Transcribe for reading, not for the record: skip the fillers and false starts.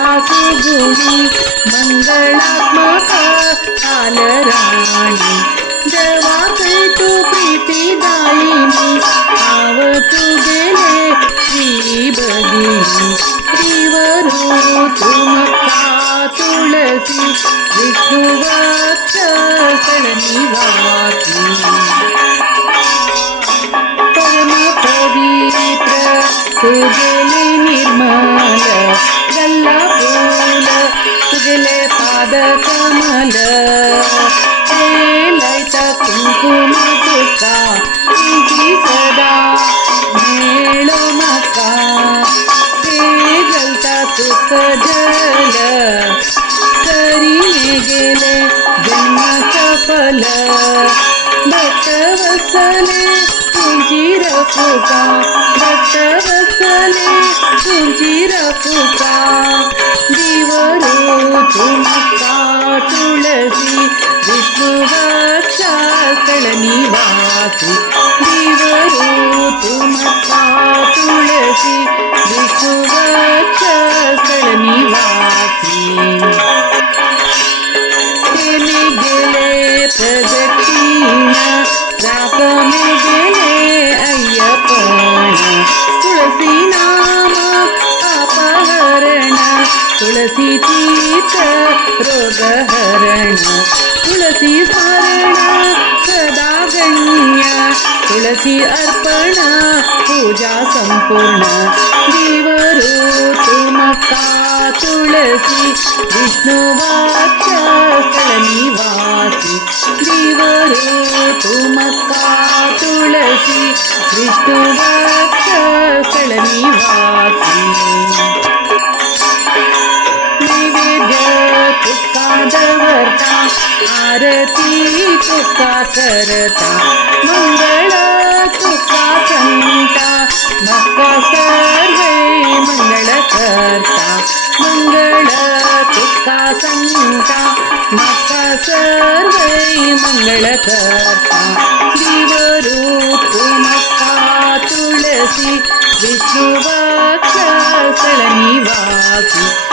सुगुणी मंगलात्मक कालराणी जेव्हा तू प्रीतीदायिनी आव तू गेले श्री भगिनी श्रीवरू तुमका तुळसी विष्णुवक्ष निवासी परम पवित्र तू गेले निर्मल गल्ला फूल तुगले पाद कमल लयता कुंकुम तुका तुझी सदा मेळो मका जलता तुक जल करीने गेले जन्म सफल भक्त वसले तुझी रफुका भक्त वसले तुझी रफुका दिवरू तुमका तुळसी विष्णुवक्ष निवासी दिवरू तुमका तुळसी विष्णुवक्ष निवासी तेने गेले प्रदक्षिण राप में गेले अय्यपण तुळसी नाम अपहरण तुळसी तीर्थ रोगहरण तुळसी स्मरण सदा गण्य तुळसी अर्पण पूजा संपूर्ण दिवरू तुमका तुळसी विष्णुवक्ष निवासी दिवरू तुमका तुळसी विष्णुवक्ष निवासी नैवेद्य तुका दवरता आरती तुका करता मंगळ तुका संता मका सर्वे मंगळ करता मंगळ तुका संता मका सर्वे मंगळ करता दिवरू तुमका तुळसी विष्णुवक्ष निवासी